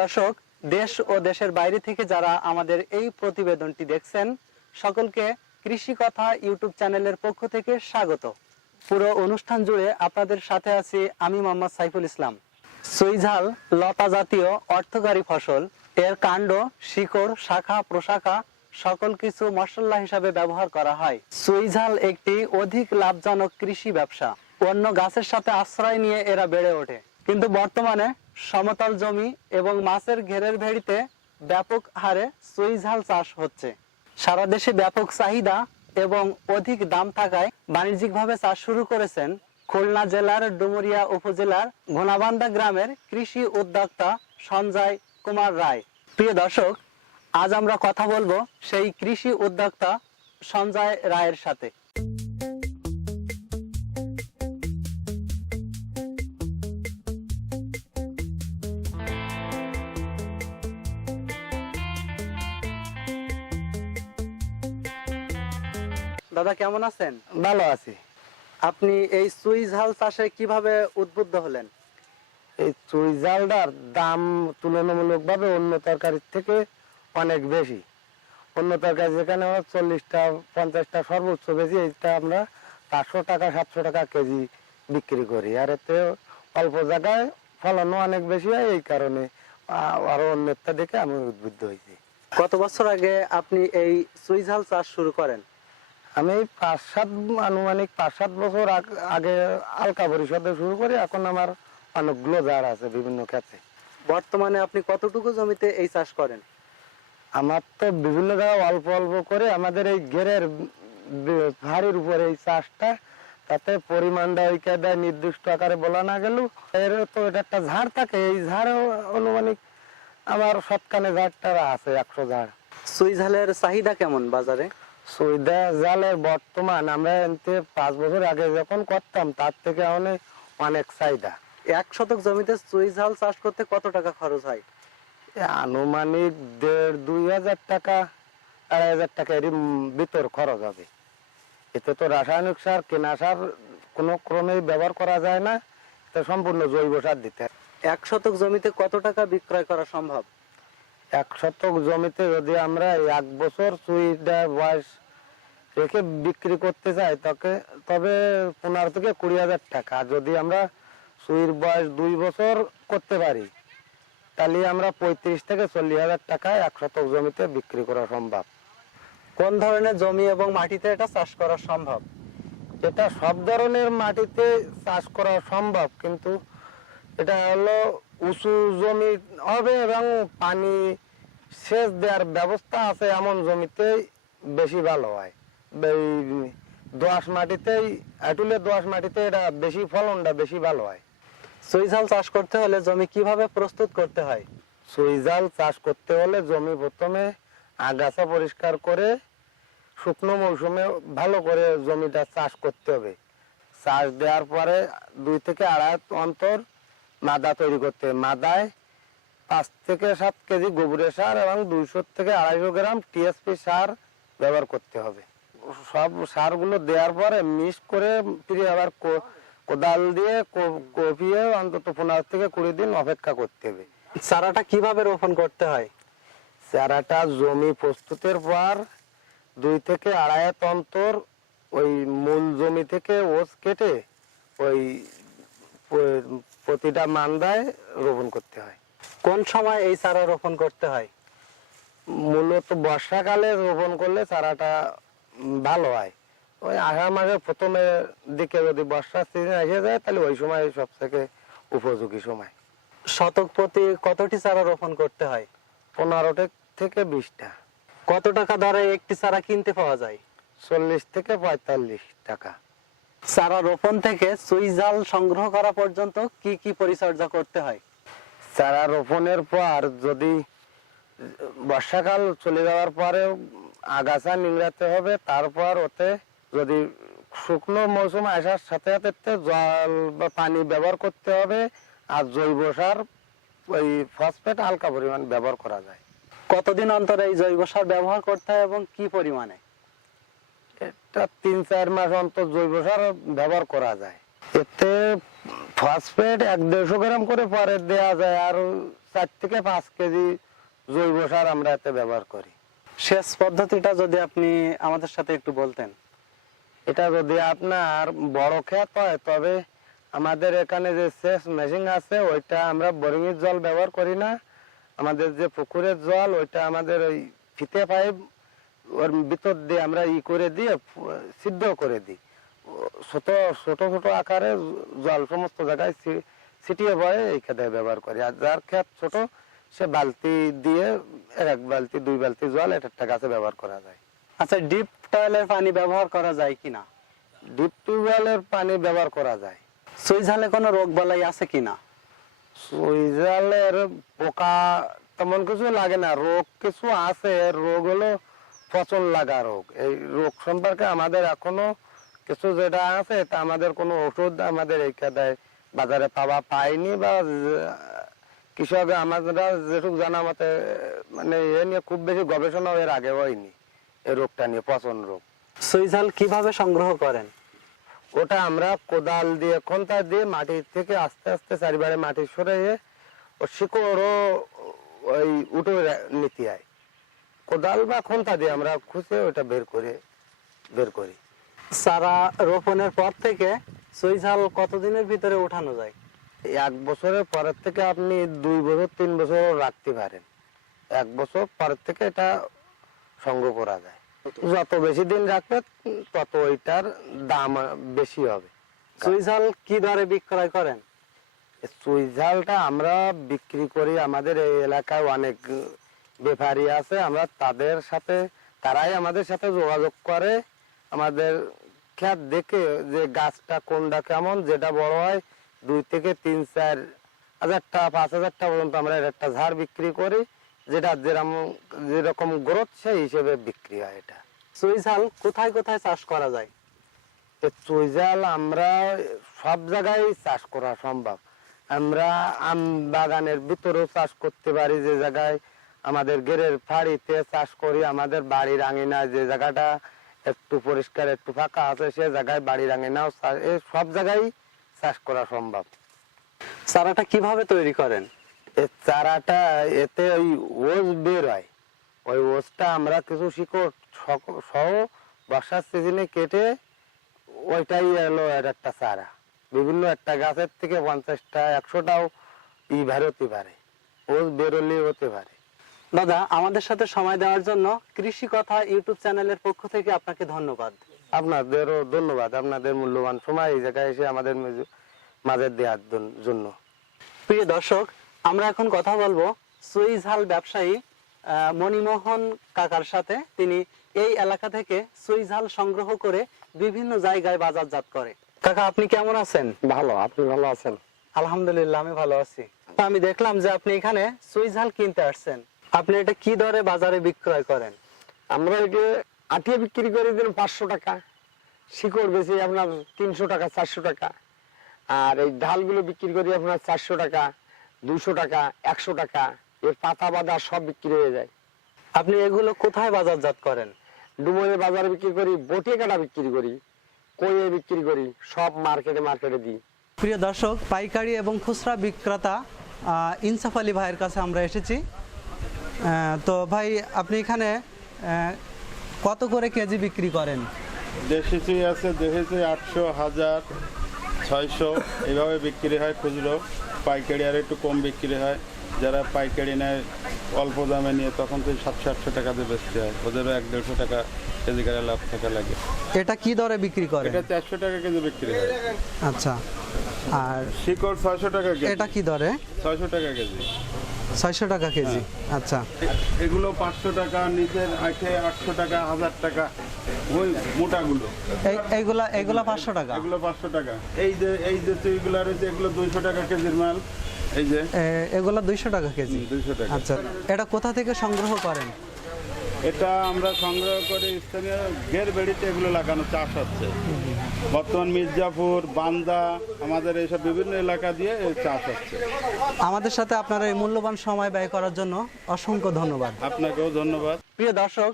দর্শক, দেশ ও দেশের বাইরে থেকে যারা আমাদের এই প্রতিবেদনটি দেখছেন, সকলকে কৃষি কথা ইউটিউব চ্যানেলের পক্ষ থেকে স্বাগত। পুরো অনুষ্ঠান জুড়ে আপনাদের সাথে আছি আমি মোহাম্মদ সাইফুল ইসলাম। সুইঝাল লতা জাতীয় অর্থকারী ফসল, এর কাণ্ড, শিকড়, শাখা, প্রশাখা, সকল কিছু মশলা হিসাবে ব্যবহার করা হয়। সুইঝাল একটি অধিক লাভজনক কৃষি ব্যবসা। অন্য গাছের সাথে আশ্রয় নিয়ে এরা বেড়ে ওঠে। কিন্তু বর্তমানে সমতল জমি এবং মাছের ঘেরের ভেড়িতে ব্যাপক হারে সুইঝাল চাষ হচ্ছে। সারা দেশে ব্যাপক চাহিদা এবং অধিক দাম থাকায় বাণিজ্যিকভাবে চাষ শুরু করেছেন খুলনা জেলার ডুমুরিয়া উপজেলার ঘোনাবান্ধা গ্রামের কৃষি উদ্যোক্তা সঞ্জয় কুমার রায়। প্রিয় দর্শক, আজ আমরা কথা বলব সেই কৃষি উদ্যোক্তা সঞ্জয় রায়ের সাথে। দাদা কেমন আছেন? ভালো আছি। আপনি এই সুইজ হাল চাষে কীভাবে উদ্বুদ্ধ হলেন? এই চুই জালটার দাম তুলনামূলক ভাবে অন্য তরকারির থেকে অনেক বেশি। অন্য তরকারি যেখানে আমরা চল্লিশটা পঞ্চাশটা সর্বোচ্চ বেশি এইটা আমরা পাঁচশো টাকা সাতশো টাকা কেজি বিক্রি করি। আর এতে অল্প জায়গায় ফলনও অনেক বেশি হয় এই কারণে আরও অন্যটা দেখে আমি উদ্বুদ্ধ হয়েছি। কত বছর আগে আপনি এই সুইজ হাল চাষ শুরু করেন? আমি পাঁচ সাত আনুমানিক পাঁচ সাত বছর আগ- আলকা পরিষদে শুরু করি এখন আমার অনেকগুলো জার আছে বিভিন্ন ক্ষেত্রে। বর্তমানে আপনি কতটুকু জমিতে এই চাষ করেন? আমার তো বিভিন্ন জায়গায় অল্প অল্প করে আমাদের এই গেরের ভারির উপরে এই চাষটা তাতে পরিমাণটা ওইটা দেয় নির্দিষ্ট আকারে বলা না গেলেও এর তো এটা একটা ঝাড় থাকে এই ঝাড়ে অনুমানিক আমার সৎকানে ঝাড়টা আছে একশো ঝাড়। সুইজ হালের চাহিদা কেমন বাজারে? সুইদা জালের বর্তমান আমরা এনতে পাঁচ বছর আগে যখন করতাম তার থেকে অনেক অনেক চাহিদা। এক শতক জমিতে সুইজ হাল চাষ করতে কত টাকা খরচ হয়? আনুমানিক দেড় দুই হাজার টাকা আড়াই হাজার টাকা এরই ভিতর খরচ হবে। এতে তো রাসায়নিক সার কেনা সার কোনো ক্রমেই ব্যবহার করা যায় না এটা সম্পূর্ণ জৈব সার দিতে হয়। এক শতক জমিতে কত টাকা বিক্রয় করা সম্ভব? এক শতক জমিতে যদি আমরা এক বছর সুইটা বয়স রেখে বিক্রি করতে চাই তবে তবে পনেরো থেকে কুড়ি হাজার টাকা। যদি আমরা সুইর বয়স দুই বছর করতে পারি, তাহলে আমরা পঁয়ত্রিশ থেকে চল্লিশ হাজার টাকায় এক শতক জমিতে বিক্রি করা সম্ভব। কোন ধরনের জমি এবং মাটিতে এটা চাষ করা সম্ভব? এটা সব ধরনের মাটিতে চাষ করা সম্ভব, কিন্তু এটা হলো উঁচু জমি হবে এবং পানি সেচ দেওয়ার ব্যবস্থা আছে এমন জমিতে বেশি ভালো হয়। এই দোয়াশ মাটিতেই আটুলে দোয়াশ মাটিতে এটা বেশি ফলনটা বেশি ভালো হয়। সুইজ চাষ করতে হলে জমি কীভাবে প্রস্তুত করতে হয়? সুইজাল চাষ করতে হলে জমি প্রথমে আগাছা পরিষ্কার করে শুকনো মৌসুমে ভালো করে জমিটা চাষ করতে হবে। চাষ দেওয়ার পরে দুই থেকে আড়াই অন্তর মাদা তৈরি করতে হবে মাদায় পাঁচ থেকে সাত কেজি গোবরের সার এবং দুইশো থেকে আড়াইশো গ্রাম টিএসপি সার ব্যবহার করতে হবে। সব সারগুলো দেওয়ার পরে মিক্স করে ফিরে আবার কোদাল দিয়ে কপিয়ে অন্তত পনেরো থেকে কুড়ি দিন অপেক্ষা করতে হবে। চারাটা কীভাবে রোপণ করতে হয়? চারাটা জমি প্রস্তুতের পর দুই থেকে আড়াই অন্তর ওই মূল জমি থেকে ওস কেটে ওই প্রতিটা মান্দায় রোপণ করতে হয়। কোন সময় এই চারা রোপণ করতে হয়? মূলত বর্ষাকালে রোপণ করলে চারাটা ভালো হয়। ওই আষাঢ় মাসের প্রথমে দিকে যদি বর্ষার সিজন এসে যায় তাহলে ওই সময় সব থেকে উপযোগী সময়। শতক প্রতি কতটি চারা রোপণ করতে হয়? পনেরোটা থেকে বিশটা। কত টাকা দরে একটি চারা কিনতে পাওয়া যায়? চল্লিশ থেকে পঁয়তাল্লিশ টাকা। চারা রোপণ থেকে সুইজ হাল সংগ্রহ করা পর্যন্ত কি কি পরিচর্যা করতে হয়? চারা রোপণের পর যদি বর্ষাকাল চলে যাওয়ার পরে আগাছা নিংড়াতে হবে তারপর ওতে যদি শুকনো মৌসুম আসার সাথে সাথে জল বা পানি ব্যবহার করতে হবে আর জৈব সার ওই ফসফেট হালকা পরিমাণ ব্যবহার করা যায়। কতদিন অন্তর এই জৈব সার ব্যবহার করতে হয় এবং কি পরিমাণে? এটা তিন চার মাস অন্তর জৈব সার ব্যবহার করা যায়। এতে ফসফেট এক দেড়শো গ্রাম করে পরে দেওয়া যায় আর চার থেকে পাঁচ কেজি জৈব সার আমরা এতে ব্যবহার করি। সেচ পদ্ধতিটা যদি আপনি আমাদের সাথে একটু বলতেন। এটা যদি আপনার বড় ক্ষেত হয়, তবে আমাদের এখানে যে সেচ মেশিন আছে, ওইটা আমরা বোরিং জল ব্যবহার করি না। আমাদের যে পুকুরের জল, ওইটা আমাদের ওই ফিতে পাইপ ওর ভিতর দিয়ে আমরা ই করে দিয়ে সিদ্ধ করে দিই। ছোট ছোট ছোট আকারে জল সমস্ত জায়গায় ছিটিয়ে পড়ে এই খেতে ব্যবহার করি। আর যার ক্ষেত ছোট সে বালতি দিয়ে এক বালতি দুই বালতি জল এক একটা গাছে ব্যবহার করা যায়। আচ্ছা ডিপ টয়েলের পানি ব্যবহার করা যায় কিনা ডিপ টিউবওয়েলের পানি ব্যবহার করা যায়। সুইঝালে কোনো রোগ বালাই আছে কিনা সুইজালের পোকা তেমন কিছু লাগে না। রোগ কিছু আছে রোগ হলো ফসল লাগা রোগ। এই রোগ সম্পর্কে আমাদের এখনও কিছু যেটা আছে তা আমাদের কোনো ওষুধ আমাদের এই কাদায় বাজারে পাওয়া পায়নি বা কৃষক আমাদের যেটুকু জানা মতে মানে এ নিয়ে খুব বেশি গবেষণা এর আগে হয়নি এই রোগটা নিয়ে পচন রোগ। সুইঝাল কীভাবে সংগ্রহ করেন? ওটা আমরা কোদাল দিয়ে খন্তা দিয়ে মাটি থেকে আস্তে আস্তে চারিবারে মাটি সরিয়ে ও শিকড়ও ওই উঠে নিতে হয়। কোদাল বা খন্তা দিয়ে আমরা খুঁজে ওটা বের করে বের করি। চারা রোপণের পর থেকে সুইঝাল কতদিনের ভিতরে উঠানো যায়? এক বছরের পরের থেকে আপনি দুই বছর তিন বছর রাখতে পারেন। এক বছর পরের থেকে এটা সংগ্রহ করা যায়। যত বেশি দিন রাখবে তত ওইটার দাম বেশি হবে। সুইঝাল কি দরে বিক্রয় করেন? সুইঝালটা আমরা বিক্রি করি আমাদের এই এলাকায় অনেক ব্যাপারী আছে, আমরা তাদের সাথে, তারাই আমাদের সাথে যোগাযোগ করে, আমাদের খেত দেখে যে গাছটা কোনটা কেমন, যেটা বড় হয়, দুই থেকে তিন, চার হাজার টাকা পাঁচ হাজার টাকা পর্যন্ত আমরা একটা ঝাড় বিক্রি করি, যেটা যেরকম যেরকম গ্রোথ, সেই হিসেবে বিক্রি হয় এটা। সুইঝাল কোথায় কোথায় চাষ করা যায়? তো চুইজাল আমরা সব জায়গায় চাষ করা সম্ভব। আমরা আম বাগানের ভিতরেও চাষ করতে পারি, যে জায়গায় আমাদের গেরের ফাড়িতে চাষ করি আমাদের বাড়ির আঙিনায় যে জায়গাটা একটু পরিষ্কার একটু ফাঁকা আছে সে জায়গায় বাড়ির আঙিনাও এই সব জায়গায় চাষ করা সম্ভব। চারাটা কীভাবে তৈরি করেন? এই চারাটা এতে ওই ওজ বের হয়। ওই ওজটা আমরা কিছু শিকড় সহ বর্ষার সিজনে কেটে ওইটাই এলো এর একটা চারা। বিভিন্ন একটা গাছের থেকে পঞ্চাশটা একশোটাও ই বের হতে পারে। ওজ বেরোলে হতে পারে। দাদা আমাদের সাথে সময় দেওয়ার জন্য কৃষি কথা ইউটিউব চ্যানেলের পক্ষ থেকে আপনাকে ধন্যবাদ। আপনাদেরও ধন্যবাদ আপনাদের মূল্যবান সময় এই জায়গায় এসে আমাদের মাঝে দেওয়ার জন্য। প্রিয় দর্শক আমরা এখন কথা বলব সুইঝাল ব্যবসায়ী আহ, মণিমোহন কাকার সাথে। তিনি এই এলাকা থেকে সুইঝাল সংগ্রহ করে বিভিন্ন জায়গায় বাজারজাত করে। কাকা আপনি কেমন আছেন? ভালো আপনি ভালো আছেন? আলহামদুলিল্লাহ আমি ভালো আছি। আমি দেখলাম যে আপনি এখানে সুইঝাল কিনতে আসছেন। আপনি এটা কি দরে বাজারে বিক্রয় করেন? আমরা এটা আটিয়ে বিক্রি করে দিন পাঁচশো টাকা, শিকড় বেশি আপনার তিনশো টাকা, চারশো টাকা। আর এই ঢালগুলো বিক্রি করি আপনার চারশো টাকা, দুশো টাকা, একশো টাকা, এর পাতা বাদা সব বিক্রি হয়ে যায়। আপনি এগুলো কোথায় বাজারজাত করেন? ডুমরে বাজারে বিক্রি করি বটিয়ে কাটা বিক্রি করি, কইয়ে বিক্রি করি, সব মার্কেটে মার্কেটে দিই। প্রিয় দর্শক, পাইকারি এবং খুচরা বিক্রেতা ইনসাফ আলী ভাইয়ের কাছে আমরা এসেছি। তো ভাই আপনি এখানে কত করে কেজি বিক্রি করেন? দেশি চুই আছে দেশি চুই আটশো হাজার ছয়শো এইভাবে বিক্রি হয় খুচরো। পাইকারি আর একটু কম বিক্রি হয়। যারা পাইকারি নেয় অল্প দামে নিয়ে তখন তো সাতশো আটশো টাকা দিয়ে বেচতে হয়। ওদেরও এক দেড়শো টাকা কেজি করে লাভ থাকা লাগে। এটা কি দরে বিক্রি করে এটা চারশো টাকা কেজি বিক্রি হয়। আচ্ছা। আর শিকড় ছয়শো টাকা কেজি। এটা কি দরে? ছয়শো টাকা কেজি। ছয়শো টাকা কেজি। আচ্ছা। এগুলো পাঁচশো টাকা নিচের আখে আটশো টাকা হাজার টাকা ওই মোটাগুলো। এই এইগুলা এইগুলা পাঁচশো টাকা? এগুলো পাঁচশো টাকা। এই যে এই যে চুইগুলো রয়েছে এগুলো দুইশো টাকা কেজির মাল। এই যে। এগুলা দুইশো টাকা কেজি? দুইশো টাকা। আচ্ছা। এটা কোথা থেকে সংগ্রহ করেন? এটা আমরা সংগ্রহ করে স্থানীয় গের বেড়িতে এগুলো লাগানো চাষ হচ্ছে। বর্তমান মির্জাপুর বান্দা আমাদের এইসব বিভিন্ন এলাকা দিয়ে চাষ হচ্ছে। আমাদের সাথে আপনার এই মূল্যবান সময় ব্যয় করার জন্য অসংখ্য ধন্যবাদ। আপনাকেও ধন্যবাদ। প্রিয় দর্শক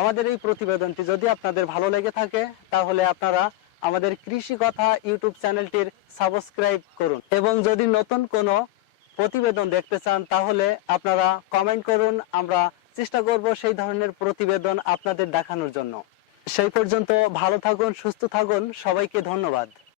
আমাদের এই প্রতিবেদনটি যদি আপনাদের ভালো লেগে থাকে তাহলে আপনারা আমাদের কৃষি কথা ইউটিউব চ্যানেলটির সাবস্ক্রাইব করুন। এবং যদি নতুন কোনো প্রতিবেদন দেখতে চান তাহলে আপনারা কমেন্ট করুন। আমরা চেষ্টা করব সেই ধরনের প্রতিবেদন আপনাদের দেখানোর জন্য। সেই পর্যন্ত ভালো থাকুন সুস্থ থাকুন সবাইকে ধন্যবাদ।